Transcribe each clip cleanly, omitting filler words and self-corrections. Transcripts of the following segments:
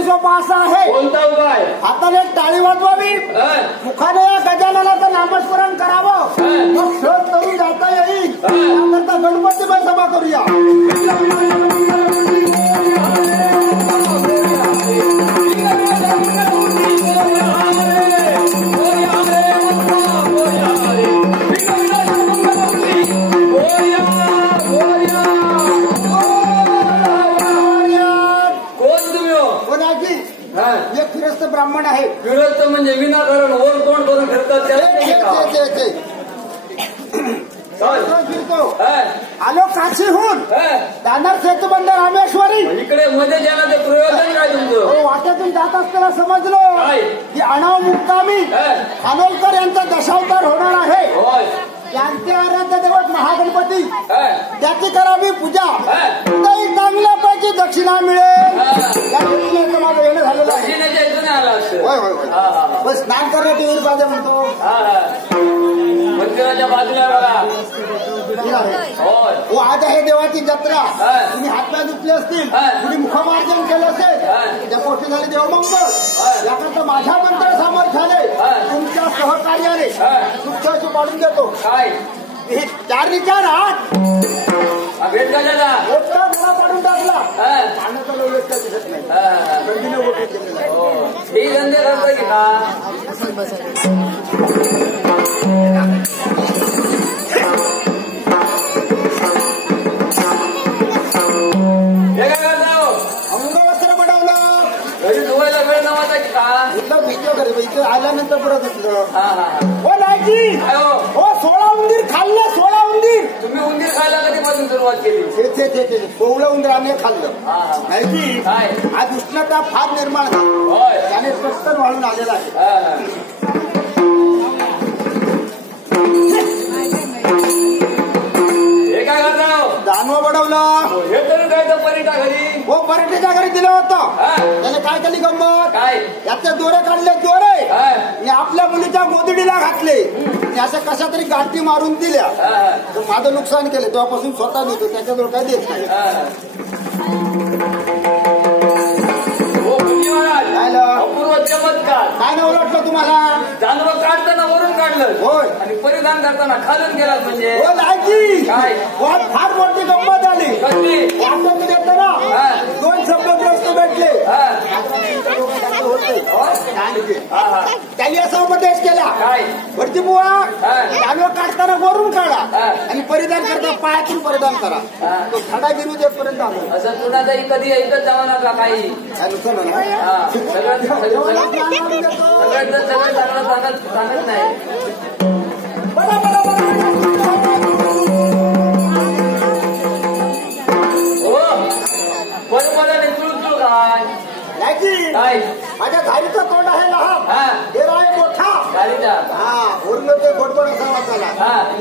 उपाय सोपा असा आहे. कोणता उपाय? हाताने टाळी वाजवावी, मुखाने या गजाननाचं नामस्मरण करावं, मग शोध करून जाता येईल. त्याकरता गणपतीबाई सभा करूया. एक फिरस्त ब्राह्मण आहे. फिरस्त म्हणजे विनाकारण वर तोंड करून फिरतात आलो काशीहून दानर सेतुबंध रामेश्वरी. इकडे मध्ये ज्याला ते प्रयोजन काय तुमचं? वाटेतून जात असताना समजलो की अणाव मुक्कामी खानोलकर यांचा दशावतार होणार आहे. त्यांचे आराध्य देवत महागणपती, त्याची करावी पूजा, काही चांगल्यापैकी दक्षिणा मिळेल. माझं येणं झालेलं आहे. स्नान करण्याची वीर पाहिजे म्हणतो. मंदिराच्या बाजूला बघा. आज आहे देवाची जत्रा. तुम्ही हातपाय धुतले असतील, तुम्ही मुखमार्जन केलं असेल, त्या गोष्टी झाली देवमंगल. याकरता माझ्या मंत्र सामर्थ्याने तुमच्या सहकार्याने सुखाची पाडून देतो. काय 4 हात भेट झालेला मला पाडून टाकला. पाण्याचा लोक काय दिसत नाही. हे धंदे करतो की का? आल्यानंतर परत हो नाही हो 16 उंदीर खाल्ले. 16 उंदीर. तुम्ही उंदीर खायला कधीपासून सुरुवात केली? 16 उंदीर आम्ही खाल्लं नाही की. आज उष्णता फार निर्माण झाली, त्याने पटकन वाळून आलेला आहे. हे काय करतो? दानव बडवलं. हे तर काय तर परीटा घरी. हो परीटेच्या घरी दिलं होतं. त्याने काय केली गंमत? काय? याचे दोरे काढले दोरे आणि आपल्या मुलीच्या गोदडीला घातले आणि अशा कशा तरी गाठी मारून दिल्या. तर माझं नुकसान केलं. तेव्हापासून स्वतः देतो, त्याच्याजवळ काय देत नाही. अपूर्व चमत्कार. काय नाही वाटलं तुम्हाला? जानवर काढताना वरून काढलं, होय, आणि परिधान करताना खालून गेला. म्हणजे हो लायकी काय? फार मोठी गंमत झाली. कसली? देताना 2 शब्दग्रस्त भेटले. त्यांनी असा उपदेश केला, काय? वरती बुवा जानवर काढताना वरून काढा आणि परिधान करता पायातून परिधान करा. तो खडा गिरू देपर्यंत आलो. असं कुणाचाही कधी ऐकत जावं नका. काही सगळं सांगत नाही. बरोबर तुळतुळ काय? माझ्या धारीचं तोंड आहे लहान, डेरा आहे मोठा. वरून ते गोडगोड असा वाचायला,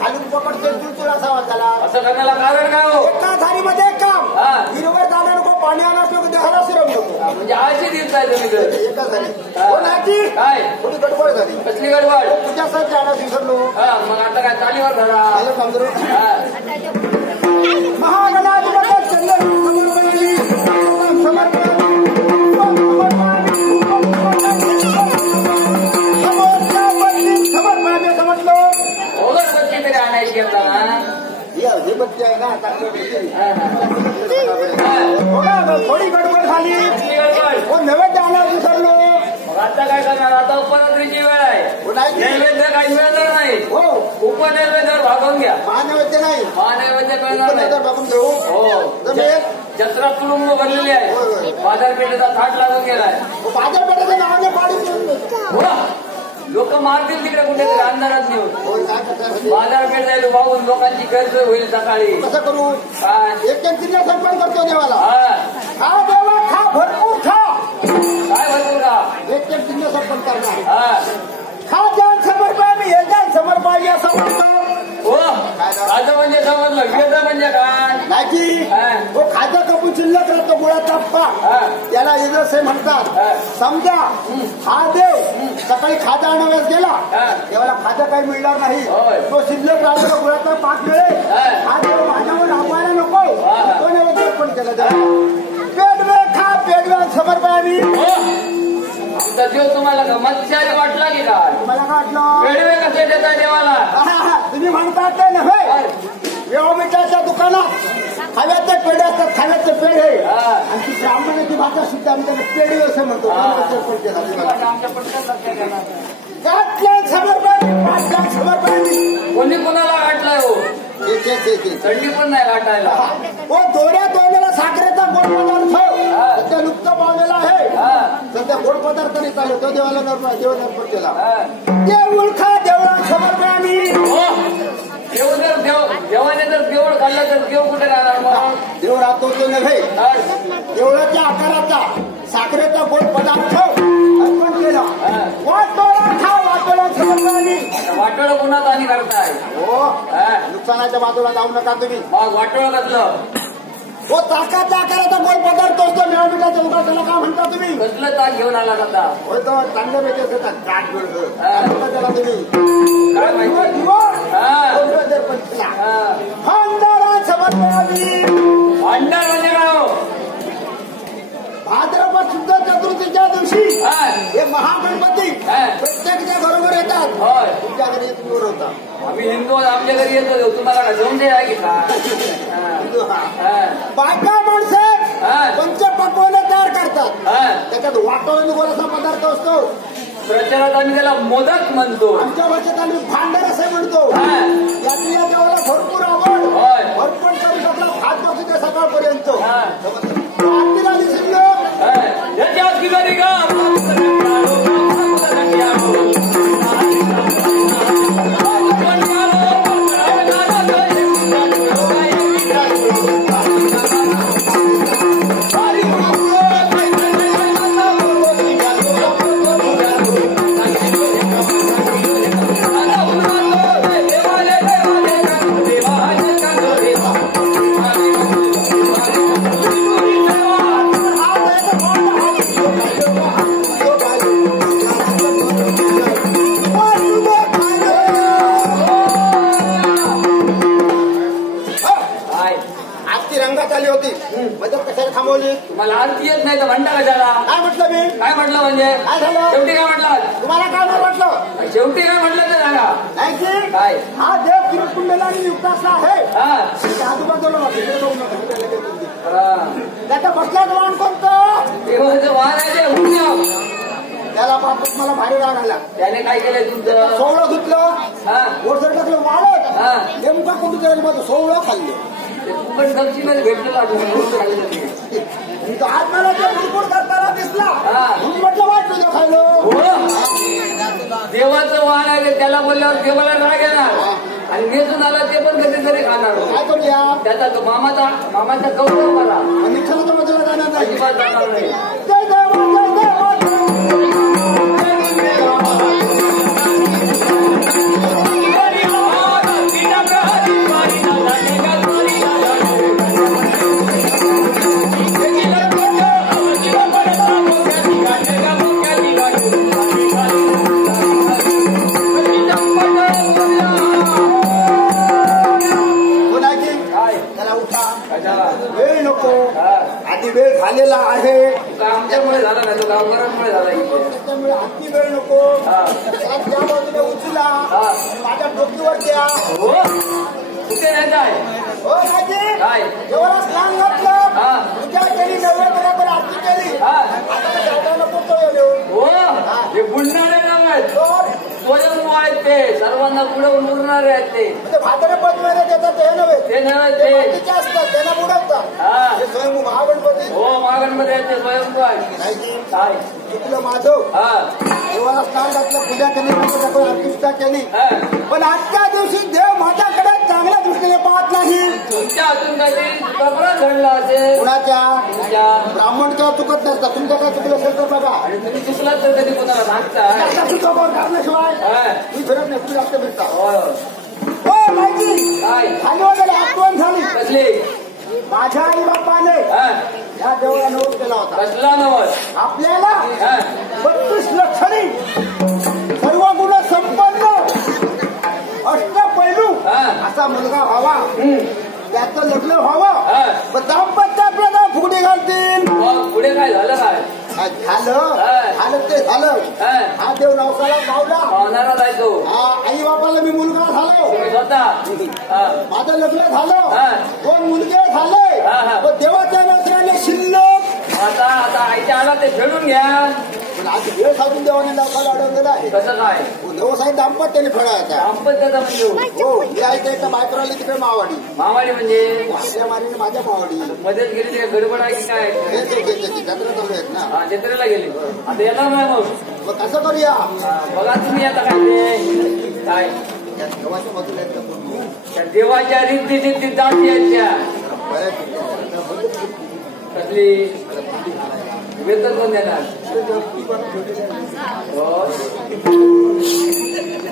खालून पकडते तुळतुळ असा वाचायला. असं करण्याला कारण काय हो? एका धारीमध्ये एक काम, हिरवर जाणार नको, पाणी आणत नको, देहाला शिरम नको. म्हणजे आळशी दिवस आहे तुम्ही. एका झाली काय थोडी गडबड झाली. कसली गडबड? तुझ्यासाठी आणत विसरलो. मग आता काय तालीवर झाला? समजलो. महागणाधिपती चंद्र समर्पण बत्ती आहे ना. थोडी गडबड झाली. नैवेद्य आणायला विसरलो. आता काय करणार? आता उपरात्रीची वेळ आहे. नैवेद्य काही मिळणार नाही. हो उपनैवेद्यावर भागवून घ्या. महानैवेद्य नाही. महानैवेद्य मिळणार नाही. भागून घेऊ. हो जत्रा तुरुंग भरलेली आहे. बाजारपेठेचा थाट लागून गेलाय. बाजारपेठेच्या नावाने पाडी लोक मारतील तिकडे कुठेतरी अंधारात नेऊन. बाजारपेठ जाईल वाहून लोकांची गैरसोय होईल सकाळी. कसं करू? एक चिन्ह सरपण करतो देवाला. खा देवा खा, भरपूर खा. काय भरपूर खा? एक चिन्ह सरपण करणार. खा जान समर्पण, हे जान समर्पण या समजतो. हो खाजं म्हणजे समजलं. वेद म्हणजे काय? नाही तो खाजा कपून शिल्लक राहतो गुळाचा पाक, त्याला इजसे म्हणतात. समजा हा देव सकाळी खाजा आणाव्यास गेला, तेव्हा खाजा काही मिळणार नाही. तो शिल्लक राहतो गुळाचा पाक मिळेल. हा देव माझ्यावर राबवायला नको. तो नैवेद्य पण केला जाईल. पेट में खा, पेट वाटलं समर्पयामी आमचा देव तुम्हाला गमत्याने वाटला की काय? तुम्हाला काय वाटलं? पेढवे कसे देता देवाला? तुम्ही म्हणतात ते नव्हे. व्यवमिठाच्या दुकानात खाव्याचे पेढे असतात, खाव्याचे पेढे. आणि ती ब्राह्मणाची भाषा सुद्धा आमच्याकडे पेढे असं म्हणतो. समर्पयामी कोणी कोणाला गाठलाय हो? थंडी पण नाही गाठायला. दोऱ्या दोऱ्याला साखरेचा गोड पदार्थ सध्या लुप्त पावलेला आहे. सध्या गोड पदार्थ नाही चालू, तो देवाला देव अर्पण केला. देऊळ खा देवळा समर्पयामी. देवाने जर देऊळ खाल्लं तर देव कुठे राहणार? मग देव राहतो तो नव्हे. देवळाच्या आकाराचा साखरेचा गोड पदार्थ अर्पण केला. वाटोळा खा वाटोळा समर्पयामी. वाटोळं कुणाच आणि करताय? हो, नुकसानाच्या बाजूला जाऊ नका तुम्ही. मग वाटोळं कसलं? हो, ताकाच्या आकाराचा गोड पदार्थ असतो. मेळामिठाच्या उभा त्याला काय म्हणता तुम्ही? कसलं ताक घेऊन आला आता? होय, तर चांगल्या पैकी असं काठ मिळतं त्याला तुम्ही काय माहिती? भांडारा समर्पयामी. भांडार म्हणजे काय हो? भाद्रपद शुद्ध चतुर्थीच्या दिवशी हे महागणपती प्रत्येकच्या घरोघर येतात. तुमच्या घरी तुम्ही होता. आम्ही हिंदू आमच्या घरी येतो. तुम्हाला काय जमते आहे की का? बायका माणसे पंचपक्वाने तयार करतात. त्याच्यात वाटोळा गोळाचा पदार्थ असतो. प्रचारात आम्ही त्याला मोदक म्हणतो. आमच्या भाषेत आम्ही भांडर असं म्हणतो. याची या देवाला भरपूर आवड. अर्पण करू शकला भात बसू दे सकाळपर्यंत. आरतीला दिसून याच्यात किती का मला आरती येत नाही तर म्हणता कशाला? काय म्हटलं मी? काय म्हटलं म्हणजे? काय झालं? शेवटी काय म्हटलं? तुम्हाला काय म्हटलं? शेवटी काय म्हटलं ते सांगा. नाही की काय? हा देव किरकुंडला आणि युक्तासला आहे. आजूबाजूला त्याच्या बसल्याचं वाहन कोणतं? देवाचं वाहन आहे ते हुंड्याव. त्याला पाहतो मला भारी राग आला. त्याने काय केलंय तुमचं? सोवळं धुतलं, गोडसर टाकलं वाळत, नेमका कुठे त्याला माझं सोवळं खाल्लं. पण दक्षिणेमध्ये भेटलेलं आज मला ते बुडबुड करताना दिसला. म्हटलं वाट तुझं खाल्लं. देवाचं वाहन आहे त्याला बोलल्यावर देवाला राग येणार. आणि नेसून आला ते पण कधीतरी खाणार. काय करूया? त्याचा मामाचा गौरव करा. आणि खरं बाजूला जाणार नाही. अजिबात जाणार नाही. जय देवा जय देवा. वेळ नको, आधी वेळ झालेला आहे. आमच्यामुळे झाला नाही तो गावकऱ्यांमुळे झाला. त्याच्यामुळे अति वेळ नको. त्या बाजूने उचला, माझ्या डोकीवर द्या. कुठे नाही काय? हो राजे, काय देवाला स्नान घातलं, पूजा केली, नैवेद्य आरती केली. आता जायला नको तो हो. हे बुडणारे नाव आहेत, स्वयंभू आहेत ते, सर्वांना पुढे उरणारे आहेत ते. भाद्रपद महिन्यात येतात ते नव्हे, ते नव्हे ते असतात त्यांना बुडवतात. स्वयंभू महागणपती. हो, महागणपती आहेत ते स्वयंभू आहेत. काय चुकलं माधव, देवाला स्नान घातलं, पूजा केली, प्रतिष्ठा केली. पण आजच्या दिवशी देव माझ्याकडे चांगल्या दृष्टीने पाहत नाही. तुमच्या अजून काहीतरी प्रकरण घडलं असेल. कुणाच्या? ब्राह्मण किंवा चुकत नसतात. तुमच्या काय चुकलं असेल तर बघा. आणि तुम्ही चुकलात तर कधी कोणाला सांगता शिवाय मी फिरत नाही, तुम्ही जास्त फिरता. हो माहिती काय खाली वगैरे आठवण झाली. कसली? माझ्या आई बापाने या देवाला नवस केला होता. कसला नवस? आपल्याला 32 लक्षणी, सर्व गुण संपन्न, अष्टपैलू असा मुलगा व्हावा, त्याचं लग्न व्हावं, दाम्पत्य आपल्याला फुगडी घालतील. पुढे काय झालं का? झालं ते झालं. हा देव नवसाला पावला जायचो. आई बापाला मी मुलगा झालो स्वतः. माझं लग्न झालं. 2 मुलगे झाले. देवाच्या नवसाने शिल्लक आता आईच्या आला ते फेडून घ्या. पण आज वेळ साधून देवाने नवसाला अडवलेला आहे. कसं काय व्यवसाय दाम्पत्याने फेडायचा. दाम्पत्याचा म्हणजे हो हे ऐकता एका बायकोला तिकडे मावाडी म्हणजे माझ्या मारीने माझ्या मावाडी मध्येच गेली ते गडबड आहे की काय. जत्रा चालू आहेत ना. जत्रेला गेली. आता येणार नाही मग कसं करूया. बघा तुम्ही आता काय देवाच्या बाजूला देवाच्या रीती जाती आहेत त्या. कसली वेतन कोण देणार.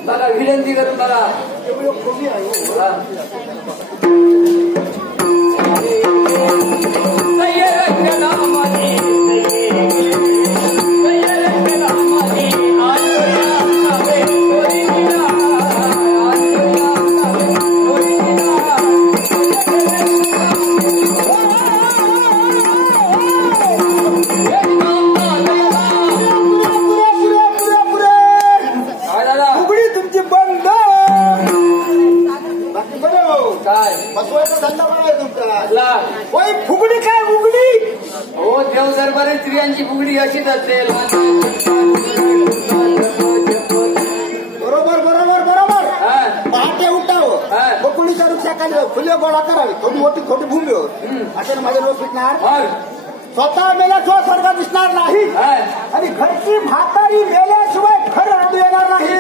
बघा विनंती करून बघा. फुगडी काय फुगडी. हो देव दरबारी स्त्रियांची फुगडी अशीच असेल. बरोबर बरोबर बरोबर. पहाटे उठावं. बकुळीच्या वृक्षाखाली फुले गोळा करावी. थोडी मोठी थोडी भूमी असे माझे रोज पिटणार. स्वतः मेल्याशिवाय स्वर्ग दिसणार नाही. आणि घरची म्हातारी मेल्याशिवाय घर राहू येणार नाही.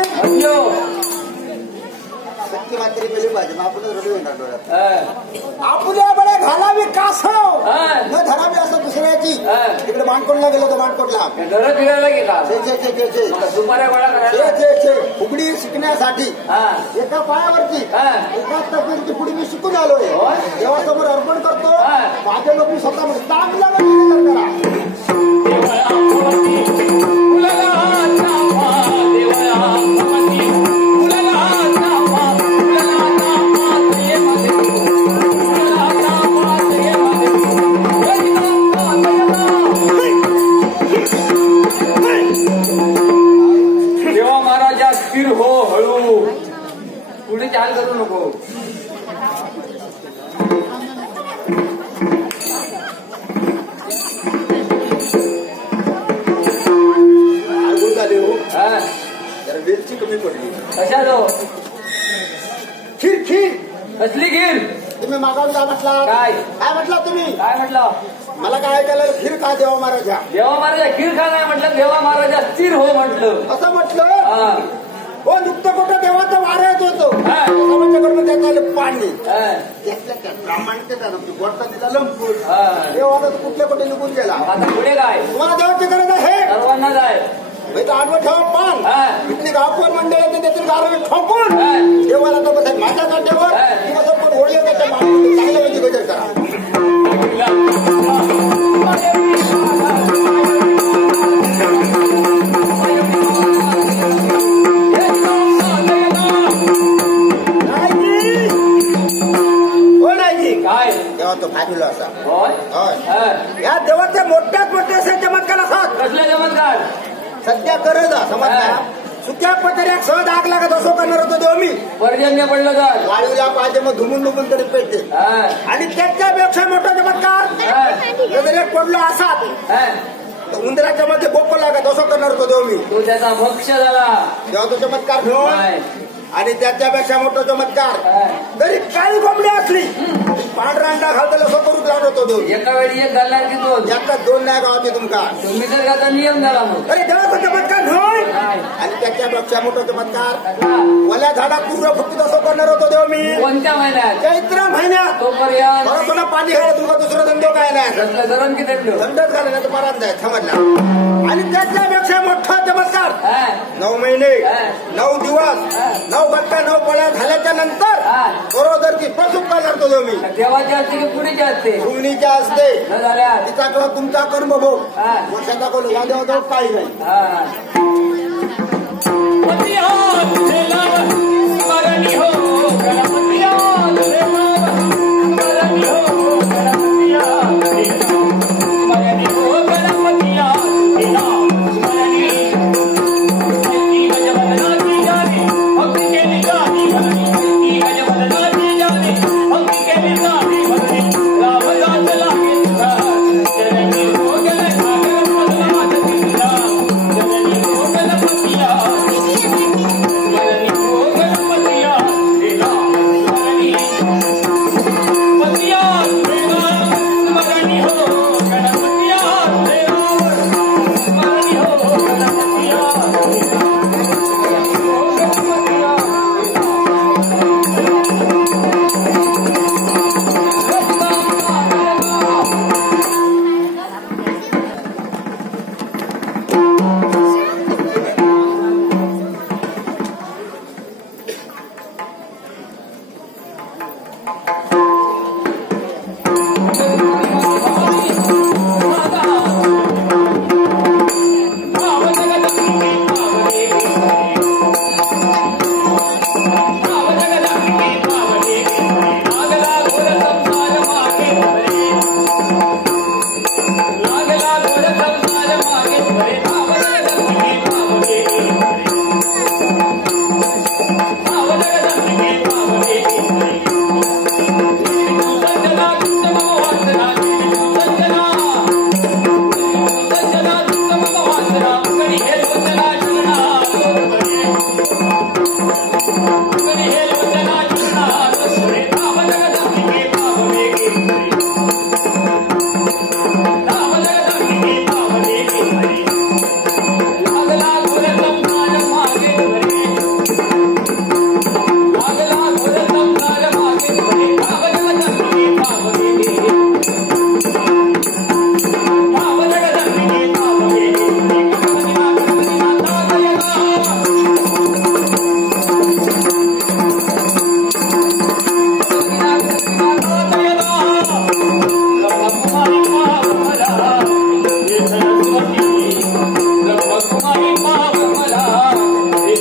सत्य मात्र मेली पाहिजे. आपणच रडू येणार डोळ्यात. आपुल्या बळे घालावी कासव न धरावी असं दुसऱ्याची. तिकडे मानकोटला गेलो तर मानकोटला फिरायला गेला. फुगडी शिकण्यासाठी एका पायावरची एका तकदीरची फुगडी मी शिकून आलोय. देवासमोर अर्पण करतो. माझे लोक मी स्वतः चांगल्या करा. पुढे चाल करू नको. जरा वेलची कमी पडली. कशा जो खीर खीर कसली खीर. तुम्ही मागावून काय म्हटला. काय म्हटला तुम्ही. काय म्हटलं. मला काय ऐकायला खीर खा देवा महाराजा. देवा महाराजा खीर खा नाही म्हटलं. देवा महाराजा स्थिर हो म्हटलं. असं म्हटलं. हो नुकतं कुठं देवाचं वारं येत होतो. त्याच्याकडून त्याला पाणी प्रामाणिकता गोडता दिला लंपूर. देवाला कुठल्या कुठे निघून गेला. आता पुढे काय तुम्हाला देवाची गरज आहे. सर्वांना जाय आडवं ठेवा पान. इथली गावकोण मंडळ येते त्यातील गारवी ठोकून देवाला तो कसं माझ्या काट्यावर किंवा तो पण होळी त्याच्या चांगल्या म्हणजे गजर करा. काय देवा तो फायदा असा. या देवाचे मोठ्यात मोठे असे चमत्कार असतात. कसले चमत्कार. सध्या करत समजला. सुक्या पत्र्यात सहज आग लागत असो करणार होतो देव मी. पर्जन्य पडलं तर वाळूला पाहिजे मग धुमून धुमून तरी पेटते. आणि त्याच्यापेक्षा मोठा चमत्कार जर एक पडलो असाच उंदराच्या मध्ये बोप लागत असं करणार होतो देव मी. तो त्याचा भक्ष झाला. तेव्हा तो चमत्कार घेऊन. आणि त्याच्यापेक्षा मोठा चमत्कार जरी काळी कोंबडी असली पांढरा अंडा घालताना असं करून लावून होतो देव. एका वेळी एक घालणार की दोन. एका 2 नाही गावाचे तुमका. निसर्गाचा नियम झाला मग. अरे देवाचा चमत्कार घेऊन. आणि त्याच्यापेक्षा मोठा चमत्कार मला झाडा पूर्ण फक्त असं करणार होतो देव मी. कोणत्या महिन्यात. चैत्र महिन्यात. तोपर्यंत तुला पाणी घाला. तुला दुसरा धंदो काय नाही. गरम किती थंडच घाला नाही तर मरात जाय समजला. आणि त्याच्यापेक्षा मोठा चमत्कार 9 महिने 9 दिवस 9 घंटा 9 पळ्या झाल्याच्या नंतर बरोदरची पशु करतो देव मी. देवाची असते की पुढीची असते. पुरणीच्या असते. तिचा किंवा तुमचा कर्म भोग वर्षाचा करून या देवाजवळ काही नाही. गणपती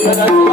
जगाची